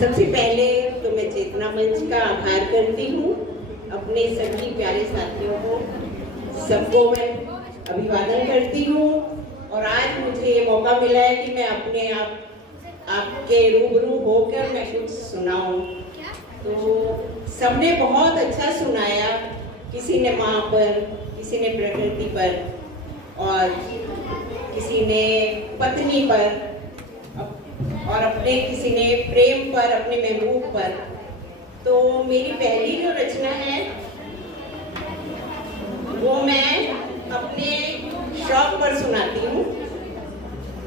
सबसे पहले तो मैं चेतना मंच का आभार करती हूँ, अपने सभी प्यारे साथियों को, सबको मैं अभिवादन करती हूँ। और आज मुझे ये मौका मिला है कि मैं अपने आपके रूबरू होकर मैं कुछ सुनाऊँ। तो सबने बहुत अच्छा सुनाया, किसी ने माँ पर, किसी ने प्रकृति पर और किसी ने पत्नी पर और अपने किसी ने प्रेम पर, अपने महबूब पर। तो मेरी पहली जो रचना है वो मैं अपने शौक पर सुनाती हूँ।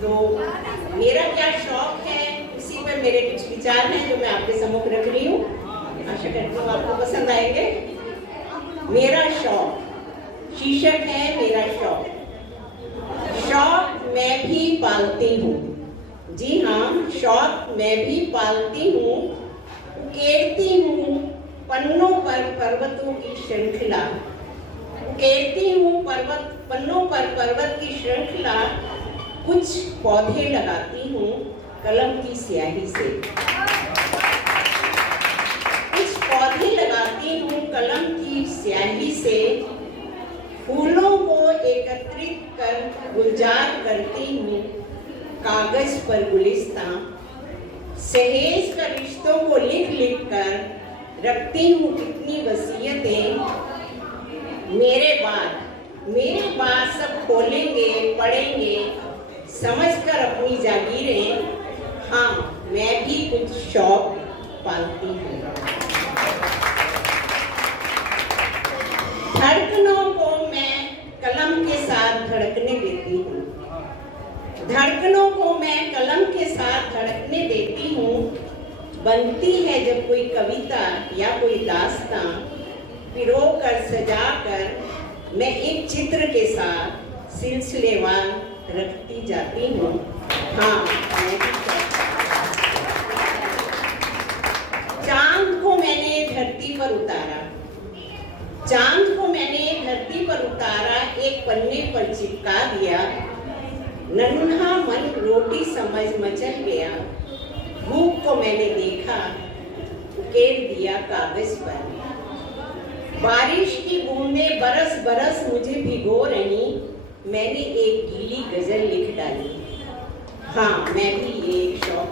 तो मेरा क्या शौक है, उसी पर मेरे कुछ विचार हैं जो मैं आपके सम्मुख रख रही हूँ। आशा करती हूँ आपको पसंद आएंगे। मेरा शौक, शीर्षक है मेरा शौक। शौक मैं भी पालती हूँ, जी हाँ, शौक मैं भी पालती हूँ। उकेरती हूँ पन्नों पर पर्वतों की श्रृंखला, उकेरती हूँ पन्नों पर पर्वत की श्रृंखला। कुछ पौधे लगाती हूँ कलम की स्याही से, कुछ पौधे लगाती हूँ कलम की स्याही से। फूलों को एकत्रित कर गुलजार करती हूँ कागज पर गुलिस्तां। सहेज कर रिश्तों को लिख लिख कर रखती हूँ कितनी वसीयतें। मेरे बाद सब खोलेंगे पढ़ेंगे समझकर अपनी जागीरें। हाँ, मैं भी कुछ शौक पालती हूँ। धड़कनों को मैं कलम के साथ धड़कने देती हूँ, धड़कनों को मैं कलम के साथ धड़कने देती हूँ। बनती है जब कोई कविता या कोई दास्तां, पिरो कर सजा कर मैं एक चित्र के साथ सिलसिलेवार रखती जाती हूँ। हाँ, चांद को मैंने धरती पर उतारा, चांद को मैंने धरती पर उतारा, एक पन्ने पर चिपका दिया। नन्हा मन रोटी समझ मचल गया, भूख को मैंने देखा उकेर दिया कागज पर। बारिश की बूंदें बरस बरस मुझे भिगो रही, मैंने एक गीली गजल लिख डाली। हाँ, मैं भी ये एक शौक।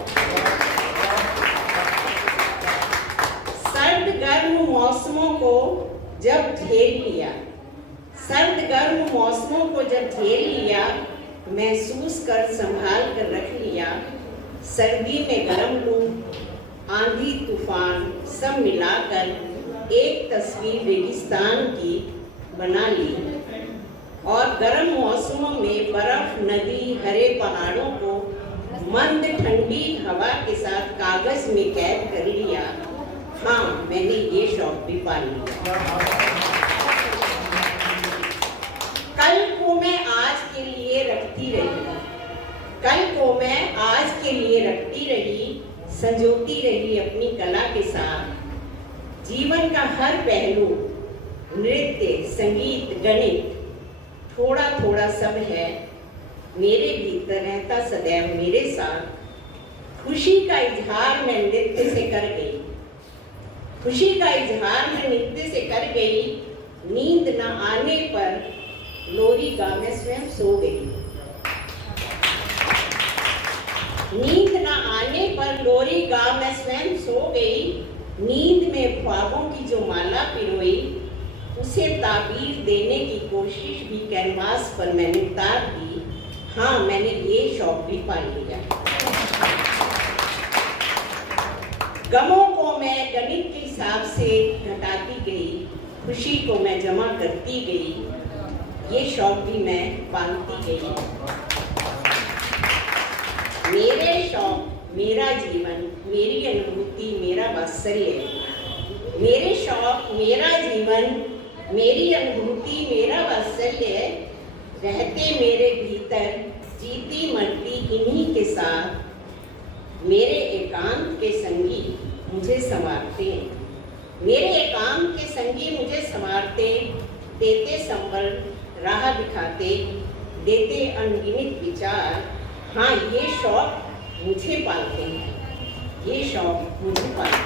सर्द गर्म मौसमों को जब झेल लिया, सर्द गर्म मौसमों को जब झेल लिया, महसूस कर संभाल कर रख लिया। सर्दी में गर्म लू, आंधी तूफान सब मिलाकर एक तस्वीर रेगिस्तान की बना ली। और गर्म मौसमों में बर्फ, नदी, हरे पहाड़ों को मंद ठंडी हवा के साथ कागज में कैद कर लिया। हाँ, मैंने ये शौक भी पाल लिया। कल को मैं आज के लिए रखती रही, कल को मैं आज के लिए रखती रही, संजोती रही अपनी कला के साथ। जीवन का हर पहलू, नृत्य, संगीत, गणित, थोड़ा थोड़ा सब है मेरे भीतर, रहता सदैव मेरे साथ। खुशी का इजहार मैं नृत्य से कर गई, खुशी का इजहार मैं नृत्य से कर गई। नींद न आने पर लोरी गा मैं स्वयं सो गई, नींद न आने पर लोरी गा मैं स्वयं सो गई। नींद में ख्वाबों की जो माला पिरोई, उसे ताबीर देने की कोशिश भी कैनवास पर मैंने उतार दी। हाँ, मैंने ये शौक भी पाल लिया। गमों को मैं गणित के हिसाब से घटाती गई, खुशी को मैं जमा करती गई। ये शौक भी मैं पालती गई। मेरे शौक, मेरा जीवन, मेरी अनुभूति, मेरा वात्सल्य। मेरे शौक, मेरा जीवन, मेरी अनुभूति, मेरा वात्सल्य रहते मेरे भीतर, जीती मरती इन्हीं के साथ। मेरे एकांत के संगी मुझे संवारते, मेरे एकांत के संगी मुझे संवारते, देते संबल, राह दिखाते, देते अनगिनत विचार। हाँ, ये शौक मुझे पालते हैं, ये शौक मुझे पाया।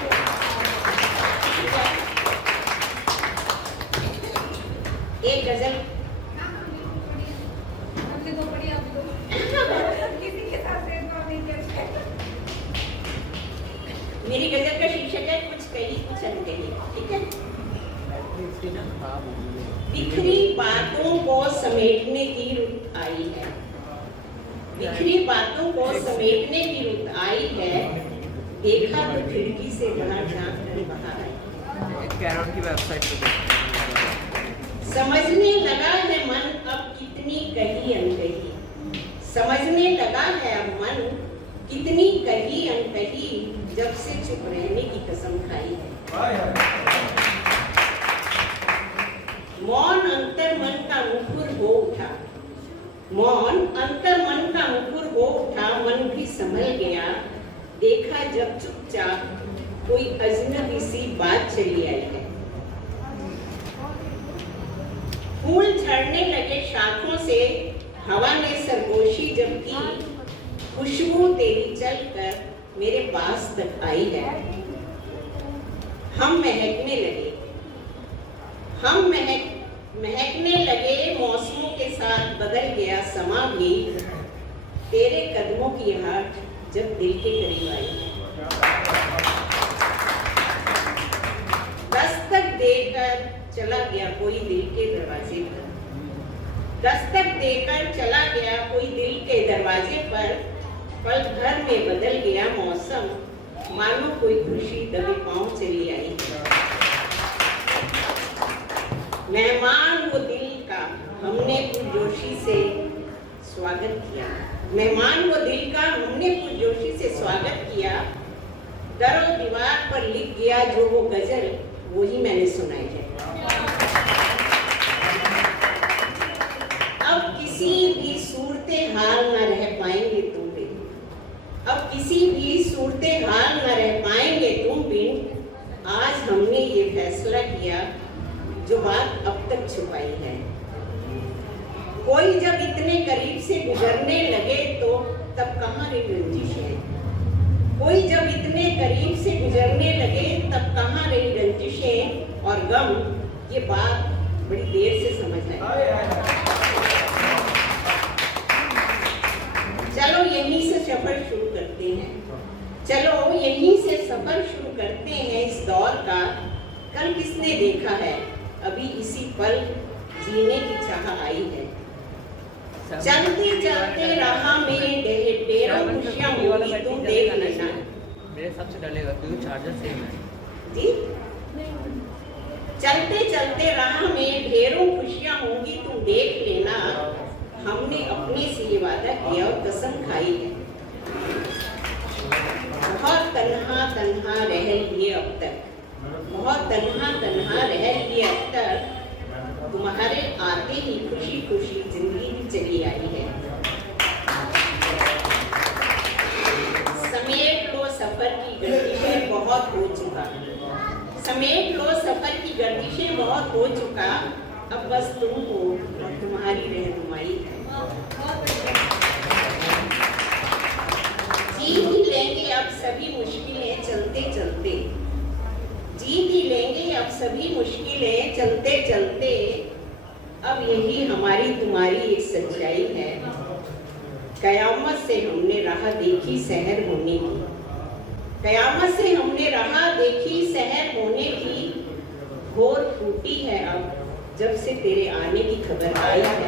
एक गजल मेरी गजल का शीर्षक है कुछ कही कुछ अनकही, ठीक है। बिखरी बातों को समेटने की रुत आई है, बिखरी बातों को समेटने की रुत आई है, देखा तो खिड़की से बाहर झांक कर बाहर आई। कैरॉन की वेबसाइट पे समझने लगा है मन अब कितनी कही अनकही, समझने लगा है अब मन कितनी कही अनकही, जब से चुप रहने की कसम खाई है। मौन अंतर मन का मुखर हो उठा, मौन अंतर मन का मुखर हो उठा, मन भी संभल गया, देखा जब चुपचाप कोई अजनबी सी बात चली आई है। फूल झड़ने लगे शाखों से, हवा ने सरगोशी जब की, खुशबू तेरी चलकर मेरे पास तक आई है। हम महकने लगे, हम महकने लगे, मौसमों के साथ बदल गया समा भी, तेरे कदमों की आहट जब दिल के करीब आई है। दस्तक देकर चला गया कोई दिल के दरवाजे पर, दस्तक देकर चला गया कोई दिल के दरवाजे पर, पल भर में बदल गया मौसम, मानो कोई खुशी दबे पांव चली आई। मेहमान वो दिल का हमने पुरजोशी से स्वागत किया, मेहमान वो दिल का हमने पुरजोशी से स्वागत किया, दरो दीवार पर लिख गया जो वो गजल, वही मैंने सुनाई है। अब किसी भी सूरते हाल न रह पाएंगे तुम बिन, अब किसी भी सूरते हाल न रह पाएंगे तुम बिन, आज हमने ये फैसला किया जो बात अब तक छुपाई है। कोई जब इतने करीब से गुजरने लगे तो तब कहाँ रही रंजिशें, कोई जब इतने करीब से गुजरने लगे तब कहाँ रही रंजिशें और गम, ये बात बड़ी देर से समझ आई। चलो यहीं से सफर शुरू करते हैं, चलो यहीं से सफर शुरू करते हैं इस दौर का, कल किसने देखा है अभी इसी पल जीने की चाह आई है। चलते चलते राह में ढेरों खुशियां होगी तुम देख लेना। मेरे सबसे डलेगा क्योंकि चार्जर सेम है जी। चलते चलते राह में ढेरों खुशियां होंगी तुम देख लेना, हमने अपने से ये वादा किया और कसम खाई है। बहुत तन्हा तन्हा रह लिए अब तक, बहुत तन्हा तन्हा रह लिए अब तक, तुम्हारे आते ही खुशी खुशी जिंदगी भी चली आई है। समेट लो सफर की गर्दिशें बहुत हो चुका, समेट लो सफर की गर्दिशें बहुत हो चुका, अब बस तुम हो और तुम्हारी रहनुमाई है। जी ही लेंगे अब सभी मुश्किलें चलते चलते, जी ही लेंगे अब सभी मुश्किलें चलते चलते, अब यही हमारी तुम्हारी एक सच्चाई है। कयामत से हमने राह देखी सहर होने की, कयामत से हमने राह देखी सहर होने की, भोर फूटी है अब जब से तेरे आने की खबर आई है।